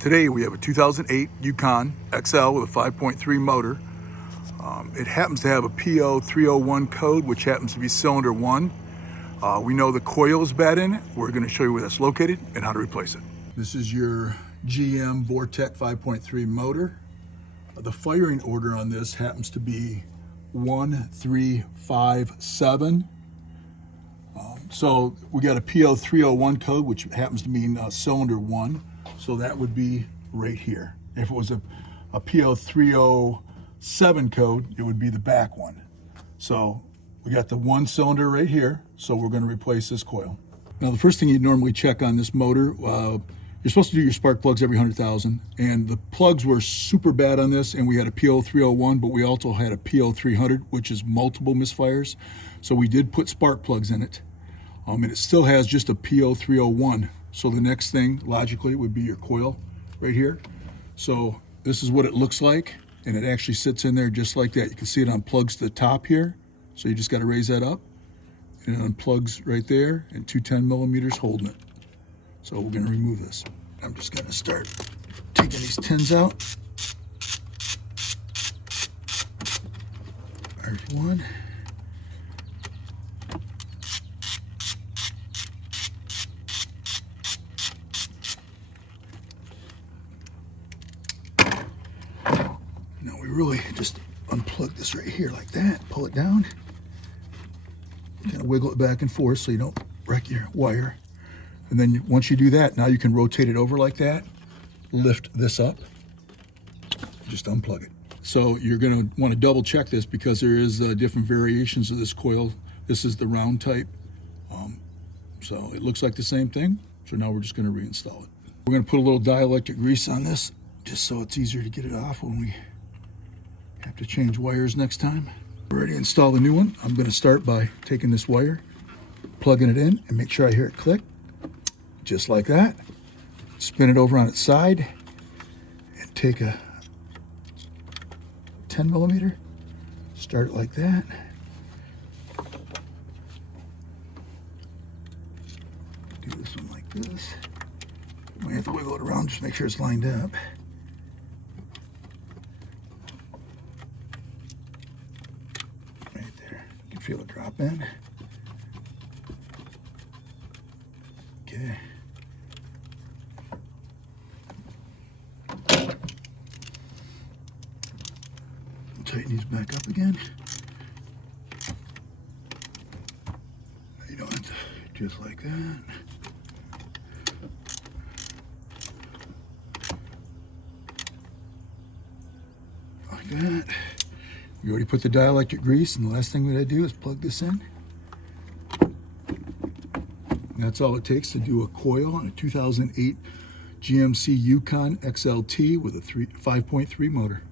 Today we have a 2008 Yukon XL with a 5.3 motor. It happens to have a P0301 code, which happens to be cylinder 1. We know the coil is bad in it. We're going to show you where that's located and how to replace it. This is your GM Vortec 5.3 motor. The firing order on this happens to be 1357. So we got a P0301 code, which happens to mean cylinder 1. So that would be right here. If it was a P0307 code, it would be the back one. So we got the 1 cylinder right here. So we're going to replace this coil. Now the first thing you'd normally check on this motor, you're supposed to do your spark plugs every 100,000, and the plugs were super bad on this, and we had a P0301, but we also had a P0300, which is multiple misfires. So we did put spark plugs in it, and it still has just a P0301. So the next thing, logically, would be your coil right here. So this is what it looks like, and it actually sits in there just like that. You can see it unplugs to the top here, so you just got to raise that up, and it unplugs right there, and two 10 millimeters holding it. So we're going to remove this. I'm just going to start taking these tins out. There's one. Now we really just unplug this right here like that, pull it down, kind of wiggle it back and forth so you don't wreck your wire. And then once you do that, now you can rotate it over like that, lift this up, just unplug it. So you're going to want to double check this because there is different variations of this coil. This is the round type. So it looks like the same thing. So now we're just going to reinstall it. We're going to put a little dielectric grease on this just so it's easier to get it off when we have to change wires next time. We're ready to install the new one. I'm going to start by taking this wire, plugging it in, and make sure I hear it click. Just like that. Spin it over on its side and take a 10 millimeter, start it like that. Do this one like this. Might have to wiggle it around, just make sure it's lined up. Right there. You can feel it drop in. Okay. Tighten these back up again. You don't have to, just like that. Like that. We already put the dielectric grease, and the last thing that I do is plug this in. And that's all it takes to do a coil on a 2008 GMC Yukon XLT with a 5.3 motor.